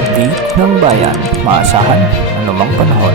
update ng bayan, maasahan anumang panahon.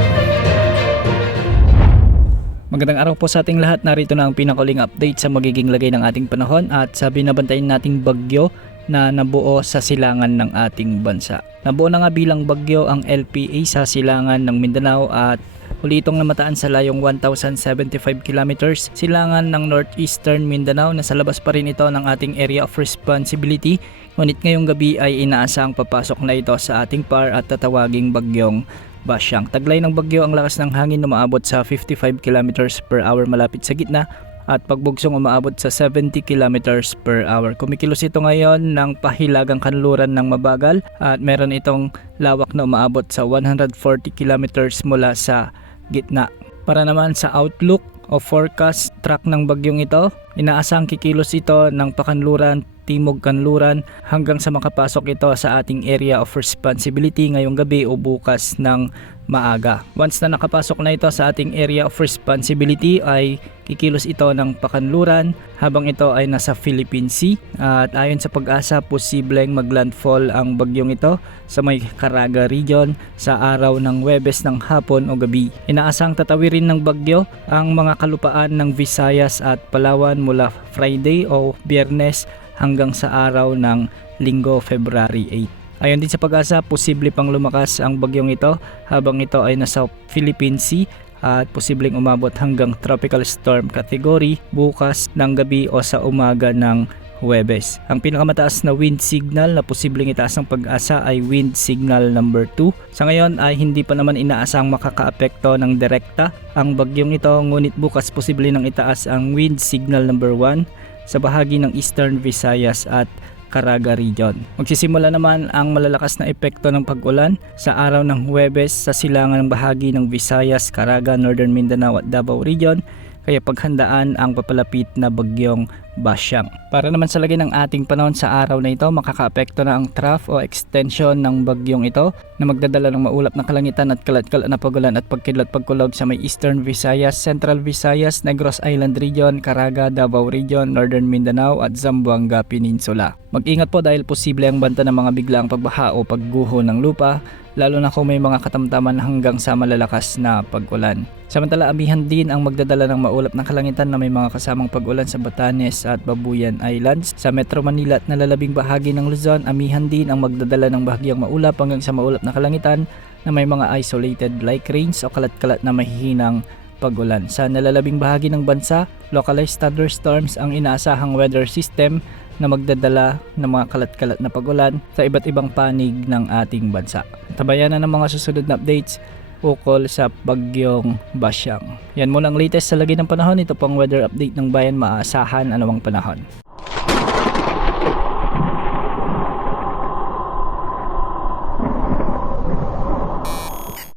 Magandang araw po sa ating lahat. Narito na ang pinakaling update sa magiging lagay ng ating panahon at sa binabantayan nating bagyo na nabuo sa silangan ng ating bansa. Nabuo na nga bilang bagyo ang LPA sa silangan ng Mindanao at muli itong namataan sa layong 1,075 kilometers silangan ng Northeastern Mindanao. Nasa labas pa rin ito ng ating area of responsibility. Ngunit ngayong gabi ay inaasang papasok na ito sa ating PAR at tatawaging bagyong Basyang. Taglay ng bagyo ang lakas ng hangin na umaabot sa 55 kilometers per hour malapit sa gitna at pagbugsong umaabot sa 70 kilometers per hour. Kumikilos ito ngayon ng pahilagang kanluran ng mabagal at meron itong lawak na umaabot sa 140 kilometers mula sa gitna. Para naman sa outlook o forecast track ng bagyong ito, inaasang kikilos ito ng pakanluran, timog kanluran hanggang sa makapasok ito sa ating area of responsibility ngayong gabi o bukas ng maaga. Once na nakapasok na ito sa ating area of responsibility ay kikilos ito ng pakanluran habang ito ay nasa Philippine Sea at ayon sa Pag-asa posibleng maglandfall ang bagyong ito sa may Caraga region sa araw ng Huwebes ng hapon o gabi. Inaasang tatawirin ng bagyo ang mga kalupaan ng Visayas at Palawan mula Friday o Biyernes hanggang sa araw ng Linggo, February 8. Ayon din sa Pag-asa, posible pang lumakas ang bagyong ito habang ito ay nasa Philippine Sea at posibleng umabot hanggang tropical storm category bukas ng gabi o sa umaga ng Huwebes. Ang pinakamataas na wind signal na posibleng itaas ng Pag-asa ay wind signal number 2. Sa ngayon ay hindi pa naman inaasang makakaapekto ng direkta ang bagyong ito, ngunit bukas posible nang itaas ang wind signal number 1 sa bahagi ng Eastern Visayas at Caraga region. Magsisimula naman ang malalakas na epekto ng pag-ulan sa araw ng Huwebes sa silangan ng bahagi ng Visayas, Caraga, Northern Mindanao at Davao region, kaya paghandaan ang papalapit na bagyong Basyang. Para naman sa lagay ng ating panahon sa araw na ito, makakaapekto na ang trough o extension ng bagyong ito na magdadala ng maulap na kalangitan at kalat-kalat na pagulan at pagkidlat-pagkulog sa may Eastern Visayas, Central Visayas, Negros Island region, Caraga, Davao region, Northern Mindanao at Zamboanga Peninsula. Mag-ingat po dahil posible ang banta ng mga biglaang pagbaha o pagguho ng lupa, lalo na kung may mga katamtaman hanggang sa malalakas na pag-ulan. Samantala, amihan din ang magdadala ng maulap na kalangitan na may mga kasamang pag-ulan sa Batanes at Babuyan Islands. Sa Metro Manila at nalalabing bahagi ng Luzon, amihan din ang magdadala ng bahagyang maulap hanggang sa maulap na kalangitan na may mga isolated light rains o kalat-kalat na mahihinang pag-ulan. Sa nalalabing bahagi ng bansa, localized thunderstorms ang inaasahang weather system na magdadala ng mga kalat-kalat na pag-ulan sa iba't ibang panig ng ating bansa. Tabayan na ng mga susunod na updates ukol sa bagyong Basyang. Yan muna ang latest sa lagay ng panahon. Ito pang weather update ng bayan, maasahan anumang panahon.